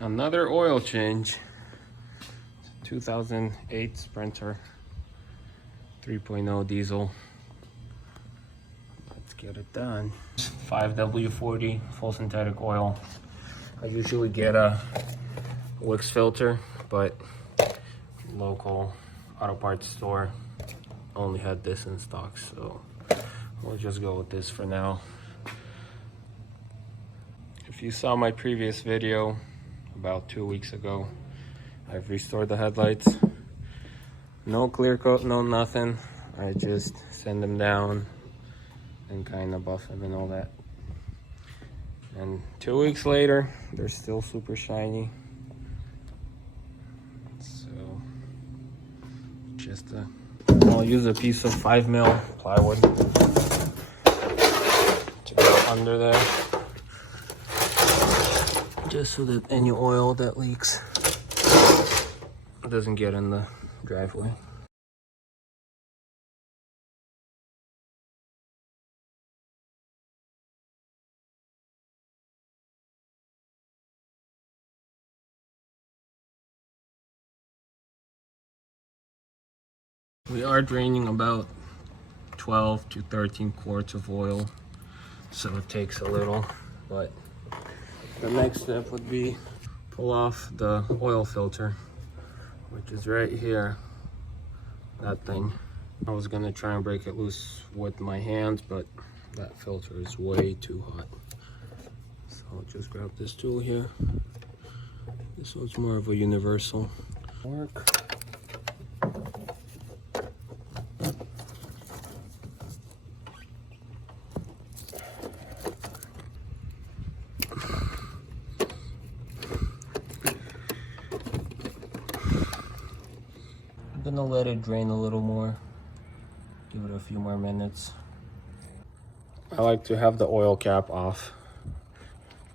Another oil change. 2008 Sprinter 3.0 diesel. Let's get it done. 5W40 full synthetic oil. I usually get a Wix filter, but local auto parts store only had this in stock, so we'll just go with this for now. If you saw my previous video about 2 weeks ago, I've restored the headlights. No clear coat, no nothing. I just send them down and kind of buff them and all that. And 2 weeks later, they're still super shiny. So I'll use a piece of 5mm plywood to go under there, just so that any oil that leaks doesn't get in the driveway. We are draining about 12 to 13 quarts of oil, so it takes a little, but the next step would be pull off the oil filter, which is right here, that thing. I was gonna try and break it loose with my hands, but that filter is way too hot. So I'll just grab this tool here. This one's more of a universal work. I'm gonna let it drain a little more, give it a few more minutes. I like to have the oil cap off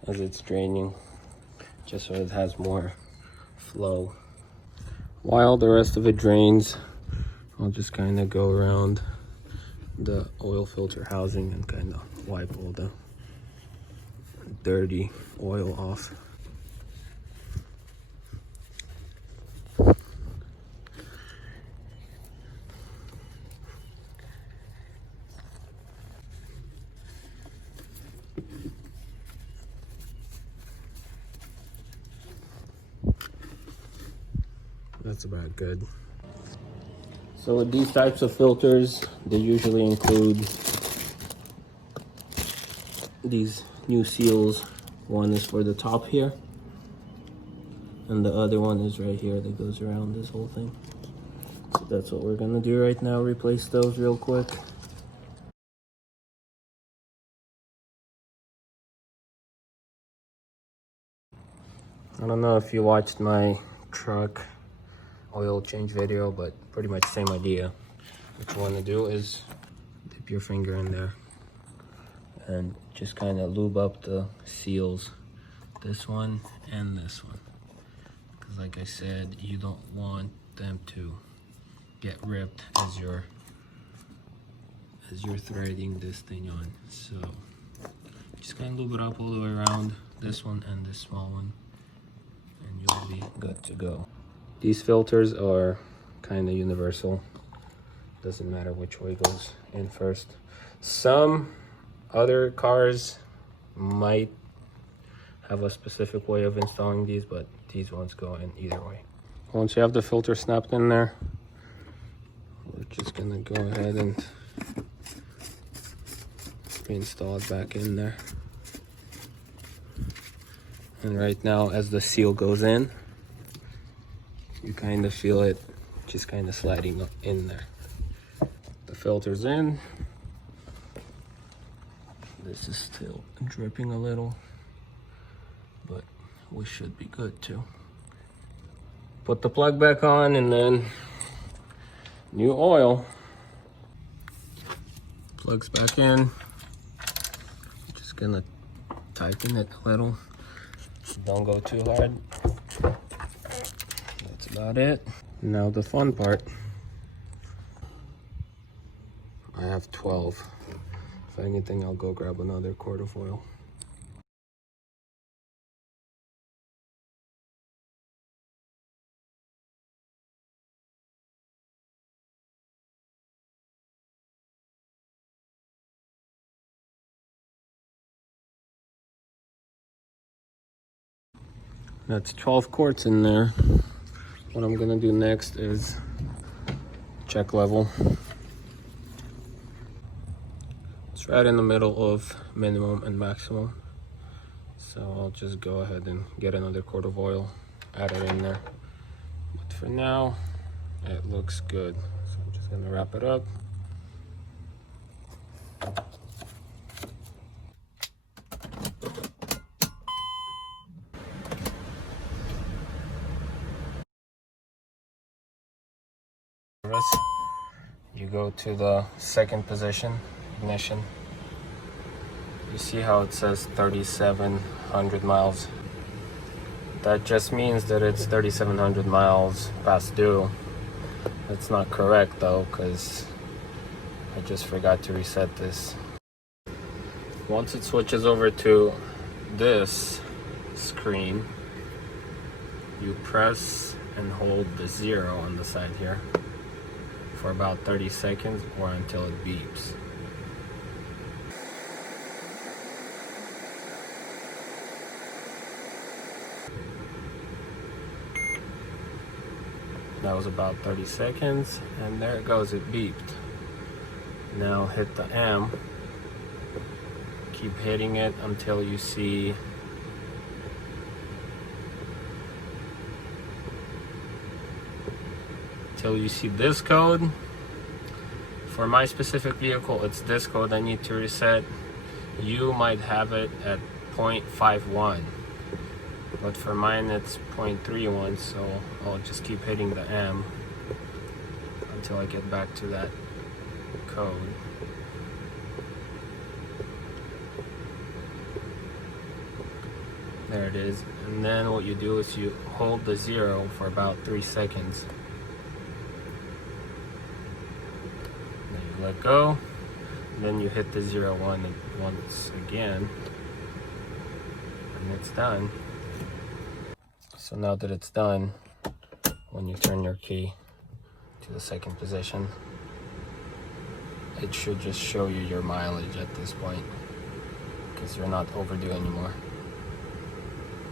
as it's draining, just so it has more flow. While the rest of it drains, I'll just kind of go around the oil filter housing and kind of wipe all the dirty oil off. That's about good. So with these types of filters, they usually include these new seals. One is for the top here, and the other one is right here that goes around this whole thing. So that's what we're gonna do right now, replace those real quick. I don't know if you watched my truck oil change video, but pretty much same idea. What you want to do is dip your finger in there and just kind of lube up the seals, this one and this one, because like I said, you don't want them to get ripped as you're threading this thing on. So just kind of lube it up all the way around, this one and this small one, and you'll be good to go. These filters are kind of universal. Doesn't matter which way goes in first. Some other cars might have a specific way of installing these, but these ones go in either way. Once you have the filter snapped in there, we're just gonna go ahead and install it back in there. And right now, as the seal goes in, you kind of feel it just kind of sliding up in there. The filter's in. This is still dripping a little, but we should be good too. Put the plug back on and then new oil. Plug's back in. Just gonna tighten it a little. Don't go too hard. That's about it. Now the fun part. I have 12. If anything, I'll go grab another quart of oil. That's 12 quarts in there. What I'm gonna do next is check level. It's right in the middle of minimum and maximum. So I'll just go ahead and get another quart of oil, add it in there. But for now, it looks good. So I'm just gonna wrap it up. You go to the second position, ignition. You see how it says 3,700 miles. That just means that it's 3,700 miles past due. That's not correct though, because I just forgot to reset this. Once it switches over to this screen, you press and hold the 0 on the side here for about 30 seconds or until it beeps. That was about 30 seconds, and there it goes, it beeped. Now hit the M. Keep hitting it until you see this code. For my specific vehicle, it's this code I need to reset. You might have it at 0.51. But for mine it's 0.31, so I'll just keep hitting the M until I get back to that code. There it is. And then what you do is you hold the 0 for about 3 seconds. Then you let go. Then you hit the 0 once again. And it's done. So now that it's done, when you turn your key to the second position, it should just show you your mileage at this point, because you're not overdue anymore.